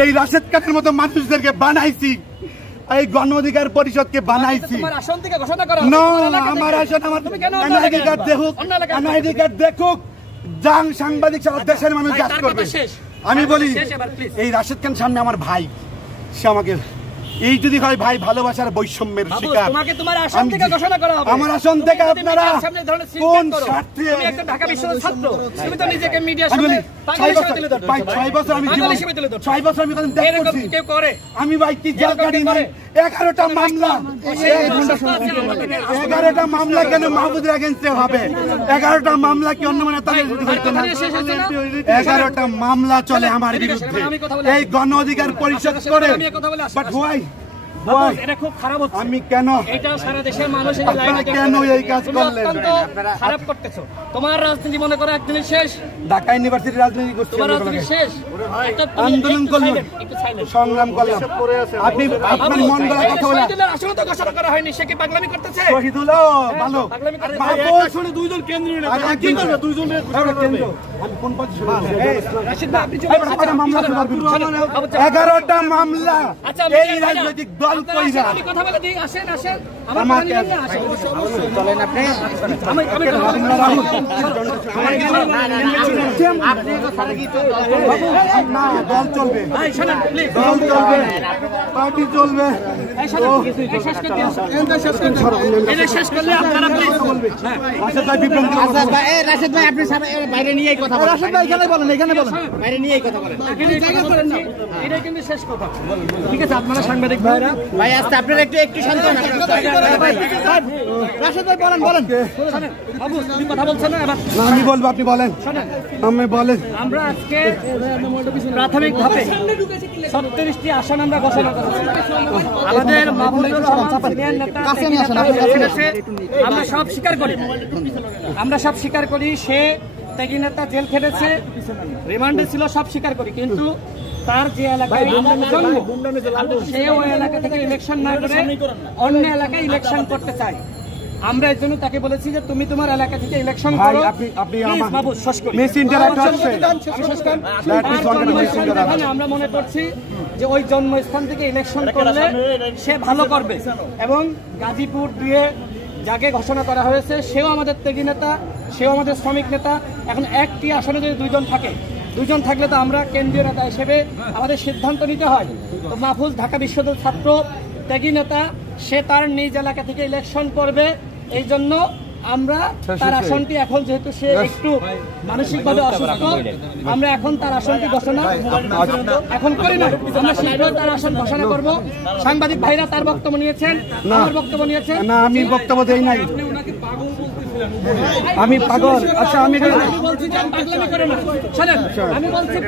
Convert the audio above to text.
এই রাশেদ খানের মতো মানুষদেরকে বানাইছি, এই গণ অধিকার পরিষদকে বানাইছি। আমার আসন এনআইডি কার্ড দেখুক, যাং সাংবাদিক সারা দেশের মানুষ কাজ করবে। আমি বলি এই রাশেদ খান সামনে আমার ভাই, সে আমাকে এই যদি হয় ভাই ভালোবাসার বৈষম্যের শিকার, আমার আসন থেকে আপনারা কোন স্বার্থে? ঢাকা বিশ্ববিদ্যালয়ের ছাত্র, তুমি তো নিজেকে মিডিয়ার সামনে 6 বছর আমি আমি ভাই কি জেল কাটি নাই, 11টা মামলা, 11টা মামলা কেন মাহমুদের এগেইনস্টে হবে? 11টা মামলা কি অন্য মানে তাহলে 11টা মামলা চলে আমার বিরুদ্ধে এই গণ অধিকার পরিষদ করে। বাট হোয়াই এটা খুব খারাপ হচ্ছে। আমি কেন এটা সারা দেশের মানুষ কেন এই কাজ করলেন? খারাপ করতেছো। তোমার রাজনীতি মনে করো একদিনই শেষ। ঢাকা ইউনিভার্সিটি রাজনীতি করতে তোমার রাজনীতি শেষ। আন্দোলন করলেন, সংগ্রাম করলেন, আপনি আপনার মন গড়া কথা বলেন। শহীদুল্লাহ আসলে তো ঘোষণা করা হয়নি, সে কি পাগলামি করতেছে? শহীদুল্লাহ ভালো আসলে দুইজন কেন্দ্রীয় নেতা, কি করবে দুইজনের কেন্দ্র? আমি কোন পজিশনে রাশিদ ভাই আপনি 11টা মামলা 11টা মামলা এই রাজনৈতিক দল কইরা আমি কথা বলে দিই। আসেন আসেন আমার পানি নিয়ে আসেন, চলেন আপনি। আমি আপনি তো সারা কি না দল চলবে, ভাই শুনুন প্লিজ, দল চলবে, পার্টি চলবে, এই শুনুন এই শেষ করে দিন, এটা শেষ করলে আপনারা প্লিজ বলবেন। রাশেদ ভাই বিভ্রান্তি, রাশেদ ভাই আপনি বাইরে নিয়েই কথা বলেন। রাশেদ ভাই এখানে বলেন, এখানে বলেন, বাইরে নিয়েই কথা বলেন, এখানে জায়গা করেন না। এটাই কিন্তু শেষ কথা, ঠিক আছে? আপনারা সাংবাদিক ভাইরা ভাই আস্তে আপনারা একটু শান্ত হন। রাশেদ ভাই বলেন বলেন, শুনেন বাবু তুমি কথা বলছেন না, এবার আমি বলবো, আপনি বলেন। শুনেন আমি বলেন, আমরা আজকে প্রাথমিক ধাপে 37টি আসন আমরা ঘোষণা করেছি। আমাদের মাহমুদুর রহমান নেতা আমরা সব স্বীকার করি, আমরা সব স্বীকার করি। সে ত্যাগী নেতা, জেল খেটেছে, রিমান্ডে ছিল, সব স্বীকার করি। কিন্তু তার যে এলাকায় সে ওই এলাকা থেকে ইলেকশন না করে অন্য এলাকায় ইলেকশন করতে চায়। আমরা এর জন্য তাকে বলেছি যে তুমি তোমার এলাকা থেকে ইলেকশন করো। আমরা মনে করছি যে ওই জন্মস্থান থেকে ইলেকশন করলে সে ভালো করবে, এবং গাজীপুর দিয়ে যাকে ঘোষণা করা হয়েছে সেও আমাদের ত্যাগী নেতা, সেও আমাদের শ্রমিক নেতা। এখন একটি আসনে যদি দুইজন থাকলে তো আমরা কেন্দ্রীয় নেতা হিসেবে আমাদের সিদ্ধান্ত নিতে হয়। তো মাহফুজ ঢাকা বিশ্ববিদ্যালয়ের ছাত্র, ত্যাগী নেতা, সে তার নিজ এলাকা থেকে ইলেকশন করবে। এই জন্য আমরা তার আসনটি এখন, যেহেতু সে একটু মানসিকভাবে অসুস্থ, আমরা এখন তার আসনটি ঘোষণা এখন করি না, আমরা শীঘ্রই তার আসন ঘোষণা করব। সাংবাদিক ভাইরা তার বক্তব্য নিয়েছেন, আমার বক্তব্য নিয়েছেন। না আমি বক্তব্য দেই নাই, আমি পাগল। আচ্ছা আমি বলছি পাগলামি করে না, শোনেন আমি বলছি